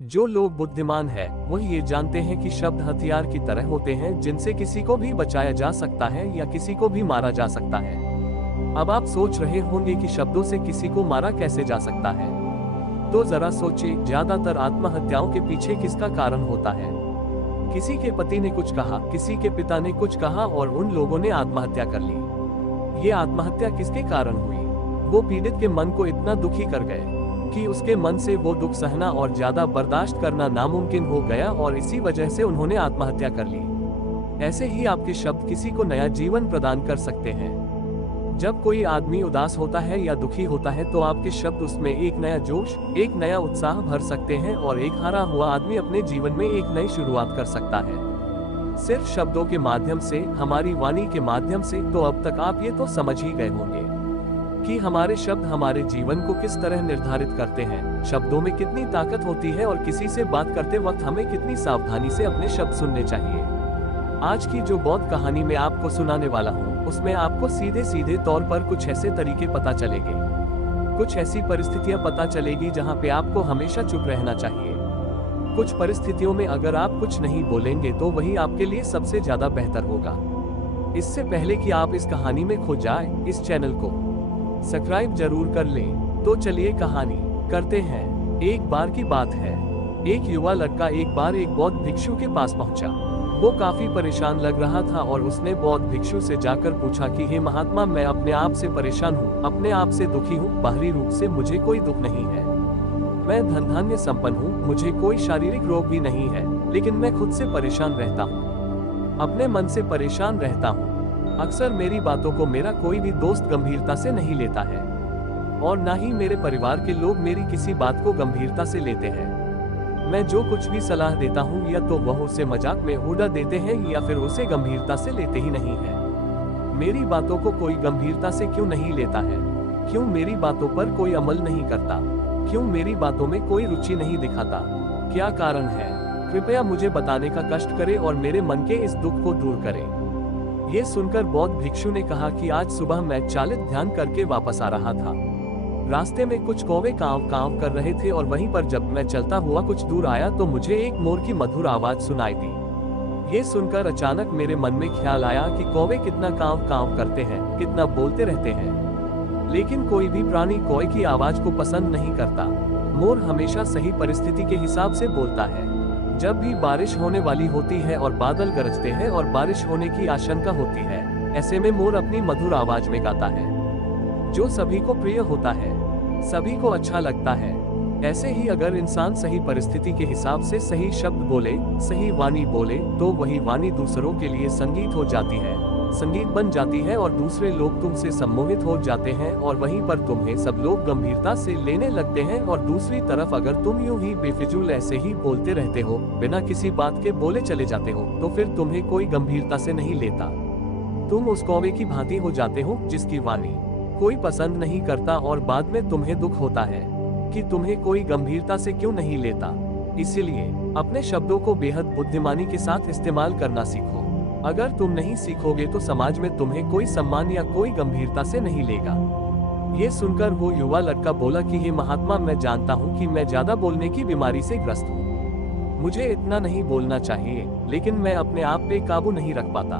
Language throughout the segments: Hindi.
जो लोग बुद्धिमान हैं, वो ये जानते हैं कि शब्द हथियार की तरह होते हैं जिनसे किसी को भी बचाया जा सकता है या किसी को भी मारा जा सकता है। अब आप सोच रहे होंगे कि शब्दों से किसी को मारा कैसे जा सकता है। तो जरा सोचिए, ज्यादातर आत्महत्याओं के पीछे किसका कारण होता है? किसी के पति ने कुछ कहा, किसी के पिता ने कुछ कहा और उन लोगों ने आत्महत्या कर ली। ये आत्महत्या किसके कारण हुई? वो पीड़ित के मन को इतना दुखी कर गए कि उसके मन से वो दुख सहना और ज्यादा बर्दाश्त करना नामुमकिन हो गया और इसी वजह से उन्होंने आत्महत्या कर ली। ऐसे ही आपके शब्द किसी को नया जीवन प्रदान कर सकते हैं। जब कोई आदमी उदास होता है या दुखी होता है तो आपके शब्द उसमें एक नया जोश, एक नया उत्साह भर सकते हैं और एक हारा हुआ आदमी अपने जीवन में एक नई शुरुआत कर सकता है, सिर्फ शब्दों के माध्यम से, हमारी वाणी के माध्यम से। तो अब तक आप ये तो समझ ही गए होंगे कि हमारे शब्द हमारे जीवन को किस तरह निर्धारित करते हैं, शब्दों में कितनी ताकत होती है और किसी से बात करते वक्त हमें कितनी सावधानी से अपने शब्द सुनने चाहिए। आज की जो बौद्ध कहानी मैं आपको सुनाने वाला हूँ, उसमें आपको सीधे सीधे तौर पर कुछ ऐसे तरीके पता चलेंगे, कुछ ऐसी परिस्थितियां पता चलेगी जहां पे आपको हमेशा चुप रहना चाहिए। कुछ परिस्थितियों में अगर आप कुछ नहीं बोलेंगे तो वही आपके लिए सबसे ज्यादा बेहतर होगा। इससे पहले कि आप इस कहानी में खो जाए, इस चैनल को सब्सक्राइब जरूर कर लें। तो चलिए कहानी करते हैं। एक बार की बात है, एक युवा लड़का एक बार एक बौद्ध भिक्षु के पास पहुंचा। वो काफी परेशान लग रहा था और उसने बौद्ध भिक्षु से जाकर पूछा कि हे महात्मा, मैं अपने आप से परेशान हूँ, अपने आप से दुखी हूँ। बाहरी रूप से मुझे कोई दुख नहीं है, मैं धन धान्य संपन्न हूँ, मुझे कोई शारीरिक रोग भी नहीं है, लेकिन मैं खुद से परेशान रहता हूँ, अपने मन से परेशान रहता हूँ। अक्सर मेरी बातों को मेरा कोई भी दोस्त गंभीरता से नहीं लेता है और ना ही मेरे परिवार के लोग मेरी किसी बात को गंभीरता से लेते हैं। मैं जो कुछ भी सलाह देता हूँ या तो वह उसे मजाक में उड़ा देते हैं या फिर उसे गंभीरता से लेते ही नहीं है। मेरी बातों को कोई गंभीरता से क्यों नहीं लेता है? क्यों मेरी बातों पर कोई अमल नहीं करता? क्यों मेरी बातों में कोई रुचि नहीं दिखाता? क्या कारण है? कृपया मुझे बताने का कष्ट करें और मेरे मन के इस दुख को दूर करें। ये सुनकर बौद्ध भिक्षु ने कहा कि आज सुबह मैं चालित ध्यान करके वापस आ रहा था। रास्ते में कुछ कौवे कांव कांव कर रहे थे और वहीं पर जब मैं चलता हुआ कुछ दूर आया तो मुझे एक मोर की मधुर आवाज सुनाई दी। ये सुनकर अचानक मेरे मन में ख्याल आया कि कौवे कितना कांव कांव करते हैं, कितना बोलते रहते हैं, लेकिन कोई भी प्राणी कौवे की आवाज को पसंद नहीं करता। मोर हमेशा सही परिस्थिति के हिसाब से बोलता है। जब भी बारिश होने वाली होती है और बादल गरजते हैं और बारिश होने की आशंका होती है, ऐसे में मोर अपनी मधुर आवाज में गाता है, जो सभी को प्रिय होता है, सभी को अच्छा लगता है। ऐसे ही अगर इंसान सही परिस्थिति के हिसाब से सही शब्द बोले, सही वाणी बोले, तो वही वाणी दूसरों के लिए संगीत हो जाती है, संगीत बन जाती है और दूसरे लोग तुमसे सम्मोहित हो जाते हैं और वहीं पर तुम्हें सब लोग गंभीरता से लेने लगते हैं। और दूसरी तरफ अगर तुम यूं ही बेफिजूल ऐसे ही बोलते रहते हो, बिना किसी बात के बोले चले जाते हो, तो फिर तुम्हें कोई गंभीरता से नहीं लेता। तुम उस कौवे की भांति हो जाते हो जिसकी वाणी कोई पसंद नहीं करता और बाद में तुम्हें दुख होता है कि तुम्हें कोई गंभीरता से क्यों नहीं लेता। इसीलिए अपने शब्दों को बेहद बुद्धिमानी के साथ इस्तेमाल करना सीखो। अगर तुम नहीं सीखोगे तो समाज में तुम्हें कोई सम्मान या कोई गंभीरता से नहीं लेगा। ये सुनकर वो युवा लड़का बोला कि हे महात्मा, मैं जानता हूँ कि मैं ज्यादा बोलने की बीमारी से ग्रस्त हूँ, मुझे इतना नहीं बोलना चाहिए, लेकिन मैं अपने आप पे काबू नहीं रख पाता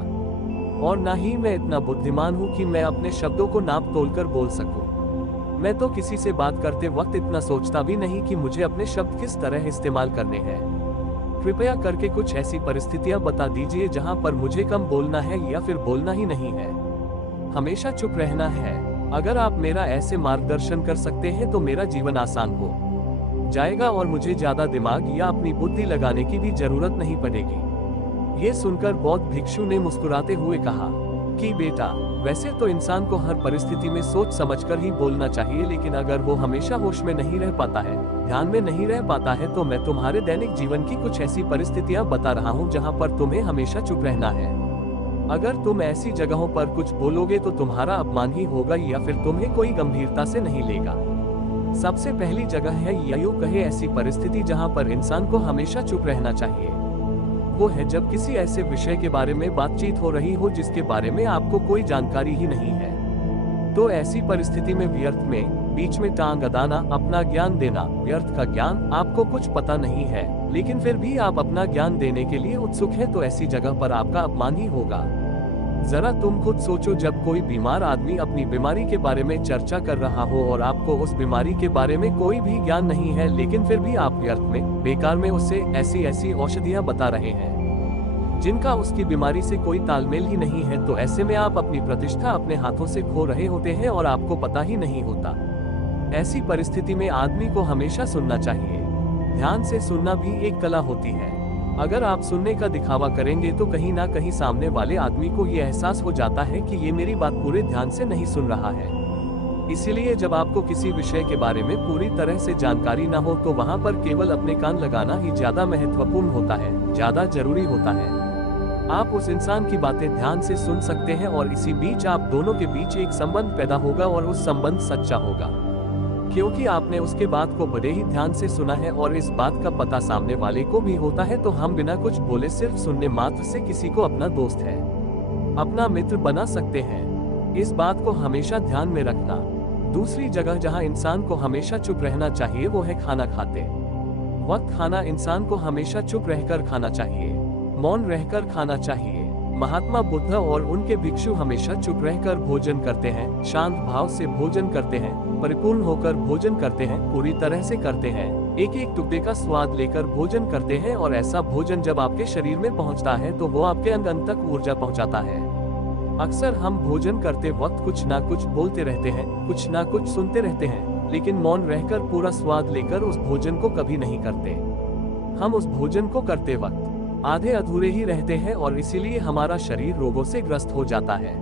और ना ही मैं इतना बुद्धिमान हूँ कि मैं अपने शब्दों को नाप तोल कर बोल सकूं। मैं तो किसी से बात करते वक्त इतना सोचता भी नहीं कि मुझे अपने शब्द किस तरह इस्तेमाल करने हैं। कृपया करके कुछ ऐसी परिस्थितियां बता दीजिए जहां पर मुझे कम बोलना है या फिर बोलना ही नहीं है, हमेशा चुप रहना है। अगर आप मेरा ऐसे मार्गदर्शन कर सकते हैं तो मेरा जीवन आसान हो जाएगा और मुझे ज्यादा दिमाग या अपनी बुद्धि लगाने की भी जरूरत नहीं पड़ेगी। ये सुनकर बौद्ध भिक्षु ने मुस्कुराते हुए कहा कि बेटा, वैसे तो इंसान को हर परिस्थिति में सोच समझकर ही बोलना चाहिए, लेकिन अगर वो हमेशा होश में नहीं रह पाता है, ध्यान में नहीं रह पाता है, तो मैं तुम्हारे दैनिक जीवन की कुछ ऐसी परिस्थितियां बता रहा हूं जहां पर तुम्हें हमेशा चुप रहना है। अगर तुम ऐसी जगहों पर कुछ बोलोगे तो तुम्हारा अपमान ही होगा या फिर तुम्हें कोई गंभीरता से नहीं लेगा। सबसे पहली जगह है या यूं कहे ऐसी परिस्थिति जहां पर इंसान को हमेशा चुप रहना चाहिए, वो है जब किसी ऐसे विषय के बारे में बातचीत हो रही हो जिसके बारे में आपको कोई जानकारी ही नहीं है। तो ऐसी परिस्थिति में व्यर्थ में बीच में टांग अदाना, अपना ज्ञान देना, व्यर्थ का ज्ञान। आपको कुछ पता नहीं है लेकिन फिर भी आप अपना ज्ञान देने के लिए उत्सुक हैं, तो ऐसी जगह पर आपका अपमान ही होगा। जरा तुम खुद सोचो, जब कोई बीमार आदमी अपनी बीमारी के बारे में चर्चा कर रहा हो और आपको उस बीमारी के बारे में कोई भी ज्ञान नहीं है, लेकिन फिर भी आप व्यर्थ में, बेकार में उसे ऐसी ऐसी औषधियां बता रहे हैं जिनका उसकी बीमारी से कोई तालमेल ही नहीं है, तो ऐसे में आप अपनी प्रतिष्ठा अपने हाथों से खो रहे होते हैं और आपको पता ही नहीं होता। ऐसी परिस्थिति में आदमी को हमेशा सुनना चाहिए। ध्यान से सुनना भी एक कला होती है। अगर आप सुनने का दिखावा करेंगे तो कहीं ना कहीं सामने वाले आदमी को ये एहसास हो जाता है कि ये मेरी बात पूरे ध्यान से नहीं सुन रहा है। इसीलिए जब आपको किसी विषय के बारे में पूरी तरह से जानकारी ना हो तो वहाँ पर केवल अपने कान लगाना ही ज्यादा महत्वपूर्ण होता है, ज्यादा जरूरी होता है। आप उस इंसान की बातें ध्यान से सुन सकते हैं और इसी बीच आप दोनों के बीच एक संबंध पैदा होगा और उस संबंध सच्चा होगा, क्योंकि आपने उसके बात को बड़े ही ध्यान से सुना है और इस बात का पता सामने वाले को भी होता है। तो हम बिना कुछ बोले सिर्फ सुनने मात्र से किसी को अपना दोस्त है, अपना मित्र बना सकते हैं। इस बात को हमेशा ध्यान में रखना। दूसरी जगह जहां इंसान को हमेशा चुप रहना चाहिए वो है खाना खाते वक्त। खाना इंसान को हमेशा चुप रहकर खाना चाहिए, मौन रहकर खाना चाहिए। महात्मा बुद्ध और उनके भिक्षु हमेशा चुप रहकर भोजन करते हैं, शांत भाव से भोजन करते हैं, परिपूर्ण होकर भोजन करते हैं, पूरी तरह से करते हैं, एक एक टुकड़े का स्वाद लेकर भोजन करते हैं। और ऐसा भोजन जब आपके शरीर में पहुंचता है तो वो आपके अंग अंग तक ऊर्जा पहुंचाता है। अक्सर हम भोजन करते वक्त कुछ ना कुछ बोलते रहते हैं, कुछ ना कुछ सुनते रहते हैं, लेकिन मौन रहकर पूरा स्वाद लेकर उस भोजन को कभी नहीं करते। हम उस भोजन को करते वक्त आधे अधूरे ही रहते हैं और इसीलिए हमारा शरीर रोगों से ग्रस्त हो जाता है।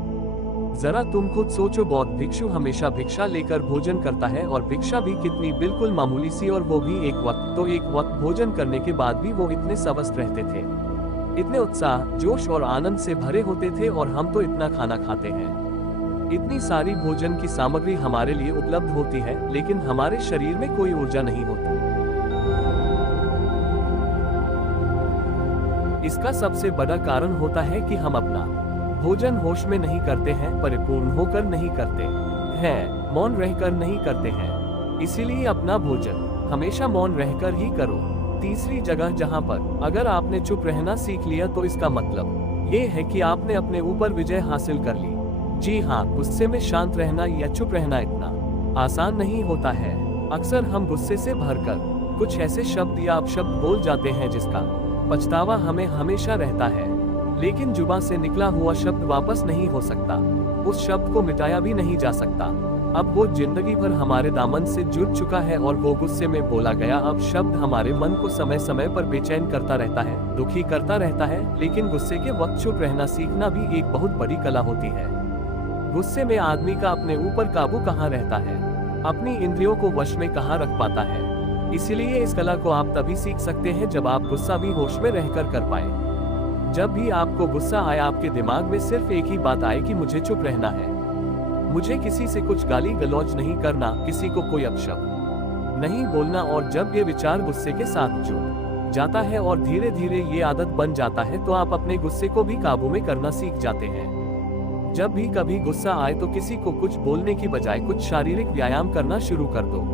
जरा तुम खुद सोचो, बौद्ध भिक्षु हमेशा भिक्षा लेकर भोजन करता है और भिक्षा भी कितनी बिल्कुल मामूली सी, और वो भी एक वक्त। तो एक वक्त भोजन करने के बाद भी वो इतने स्वस्थ रहते थे, इतने उत्साह, जोश और आनंद से भरे होते थे। और हम तो इतना खाना खाते हैं, इतनी सारी भोजन की सामग्री हमारे लिए उपलब्ध होती है, लेकिन हमारे शरीर में कोई ऊर्जा नहीं होती। इसका सबसे बड़ा कारण होता है कि हम अपना भोजन होश में नहीं करते हैं, परिपूर्ण होकर नहीं करते हैं, मौन रहकर नहीं करते हैं। इसीलिए अपना भोजन हमेशा मौन रहकर ही करो। तीसरी जगह जहां पर अगर आपने चुप रहना सीख लिया तो इसका मतलब ये है कि आपने अपने ऊपर विजय हासिल कर ली। जी हाँ, गुस्से में शांत रहना या चुप रहना इतना आसान नहीं होता है। अक्सर हम गुस्से से भरकर कुछ ऐसे शब्द या अपशब्द बोल जाते हैं जिसका पछतावा हमें हमेशा रहता है, लेकिन जुबान से निकला हुआ शब्द वापस नहीं हो सकता, उस शब्द को मिटाया भी नहीं जा सकता। अब वो जिंदगी भर हमारे दामन से जुड़ चुका है और वो गुस्से में बोला गया अब शब्द हमारे मन को समय समय पर बेचैन करता रहता है, दुखी करता रहता है। लेकिन गुस्से के वक्त चुप रहना सीखना भी एक बहुत बड़ी कला होती है। गुस्से में आदमी का अपने ऊपर काबू कहाँ रहता है, अपनी इंद्रियों को वश में कहाँ रख पाता है। इसीलिए इस कला को आप तभी सीख सकते हैं जब आप गुस्सा भी होश में रहकर कर पाए। जब भी आपको गुस्सा आए, आपके दिमाग में सिर्फ एक ही बात आए कि मुझे चुप रहना है, मुझे किसी से कुछ गाली गलौज नहीं करना, किसी को कोई अपशब्द नहीं बोलना। और जब ये विचार गुस्से के साथ जुड़ जाता है और धीरे धीरे ये आदत बन जाता है तो आप अपने गुस्से को भी काबू में करना सीख जाते हैं। जब भी कभी गुस्सा आए तो किसी को कुछ बोलने की बजाय कुछ शारीरिक व्यायाम करना शुरू कर दो।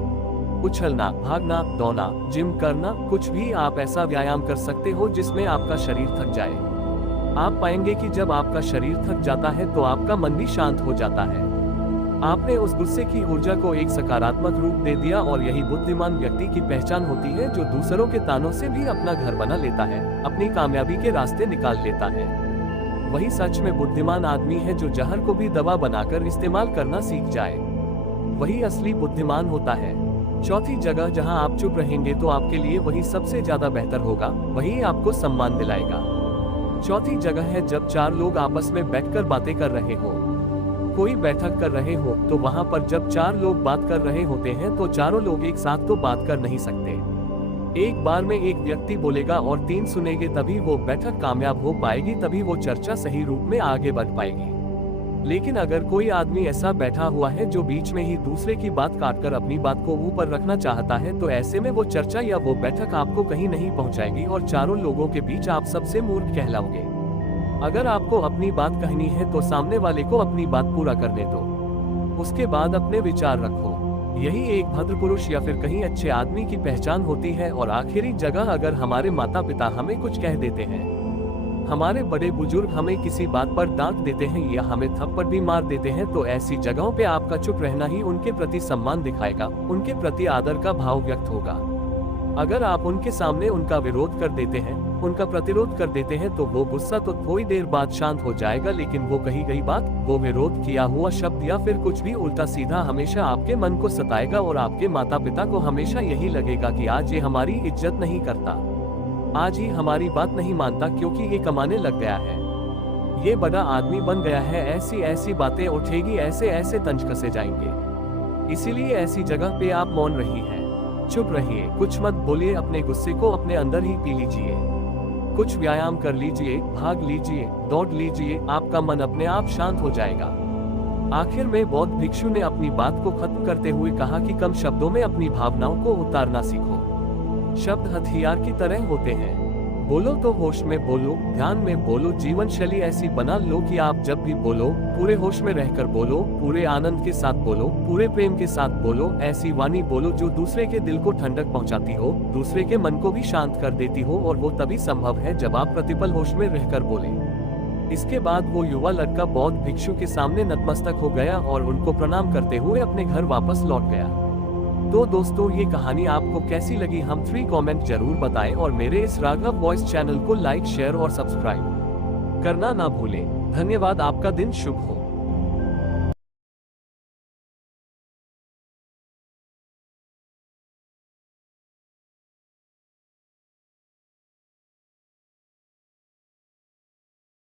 उछलना, भागना, दौड़ना, जिम करना, कुछ भी आप ऐसा व्यायाम कर सकते हो जिसमें आपका शरीर थक जाए। आप पाएंगे कि जब आपका शरीर थक जाता है तो आपका मन भी शांत हो जाता है। आपने उस गुस्से की ऊर्जा को एक सकारात्मक रूप दे दिया और यही बुद्धिमान व्यक्ति की पहचान होती है, जो दूसरों के तानों से भी अपना घर बना लेता है, अपनी कामयाबी के रास्ते निकाल लेता है। वही सच में बुद्धिमान आदमी है जो जहर को भी दवा बनाकर इस्तेमाल करना सीख जाए, वही असली बुद्धिमान होता है। चौथी जगह जहां आप चुप रहेंगे तो आपके लिए वही सबसे ज्यादा बेहतर होगा, वही आपको सम्मान दिलाएगा। चौथी जगह है जब चार लोग आपस में बैठकर बातें कर रहे हो, कोई बैठक कर रहे हो, तो वहां पर जब चार लोग बात कर रहे होते हैं तो चारों लोग एक साथ तो बात कर नहीं सकते। एक बार में एक व्यक्ति बोलेगा और तीन सुनेंगे, तभी वो बैठक कामयाब हो पाएगी, तभी वो चर्चा सही रूप में आगे बढ़ पाएगी। लेकिन अगर कोई आदमी ऐसा बैठा हुआ है जो बीच में ही दूसरे की बात काटकर अपनी बात को ऊपर रखना चाहता है, तो ऐसे में वो चर्चा या वो बैठक आपको कहीं नहीं पहुंचाएगी और चारों लोगों के बीच आप सबसे मूर्ख कहलाओगे। अगर आपको अपनी बात कहनी है तो सामने वाले को अपनी बात पूरा करने दो, उसके बाद अपने विचार रखो। यही एक भद्र पुरुष या फिर कहीं अच्छे आदमी की पहचान होती है। और आखिरी जगह, अगर हमारे माता पिता हमें कुछ कह देते हैं, हमारे बड़े बुजुर्ग हमें किसी बात पर डांट देते हैं या हमें थप्पड़ भी मार देते हैं, तो ऐसी जगहों पे आपका चुप रहना ही उनके प्रति सम्मान दिखाएगा, उनके प्रति आदर का भाव व्यक्त होगा। अगर आप उनके सामने उनका विरोध कर देते हैं, उनका प्रतिरोध कर देते हैं, तो वो गुस्सा तो थोड़ी देर बाद शांत हो जाएगा, लेकिन वो कही गई बात, वो विरोध किया हुआ शब्द या फिर कुछ भी उल्टा सीधा हमेशा आपके मन को सताएगा और आपके माता पिता को हमेशा यही लगेगा कि आज ये हमारी इज्जत नहीं करता, आज ही हमारी बात नहीं मानता क्योंकि ये कमाने लग गया है, ये बड़ा आदमी बन गया है, ऐसी ऐसी बातें उठेगी, ऐसे ऐसे तंज कसे जाएंगे। इसीलिए ऐसी जगह पे आप मौन रही हैं, चुप रहिए, कुछ मत बोलिए, अपने गुस्से को अपने अंदर ही पी लीजिए, कुछ व्यायाम कर लीजिए, भाग लीजिए, दौड़ लीजिए, आपका मन अपने आप शांत हो जाएगा। आखिर में बौद्ध भिक्षु ने अपनी बात को खत्म करते हुए कहा कि कम शब्दों में अपनी भावनाओं को उतारना सीखो। शब्द हथियार की तरह होते हैं, बोलो तो होश में बोलो, ध्यान में बोलो, जीवन शैली ऐसी बना लो कि आप जब भी बोलो पूरे होश में रहकर बोलो, पूरे आनंद के साथ बोलो, पूरे प्रेम के साथ बोलो, ऐसी वाणी बोलो जो दूसरे के दिल को ठंडक पहुंचाती हो, दूसरे के मन को भी शांत कर देती हो, और वो तभी संभव है जब आप प्रतिपल होश में रहकर बोले। इसके बाद वो युवा लड़का बौद्ध भिक्षु के सामने नतमस्तक हो गया और उनको प्रणाम करते हुए अपने घर वापस लौट गया। तो दोस्तों, ये कहानी आपको कैसी लगी हम 3 कमेंट जरूर बताएं और मेरे इस राघव वॉइस चैनल को लाइक, शेयर और सब्सक्राइब करना ना भूलें। धन्यवाद, आपका दिन शुभ हो।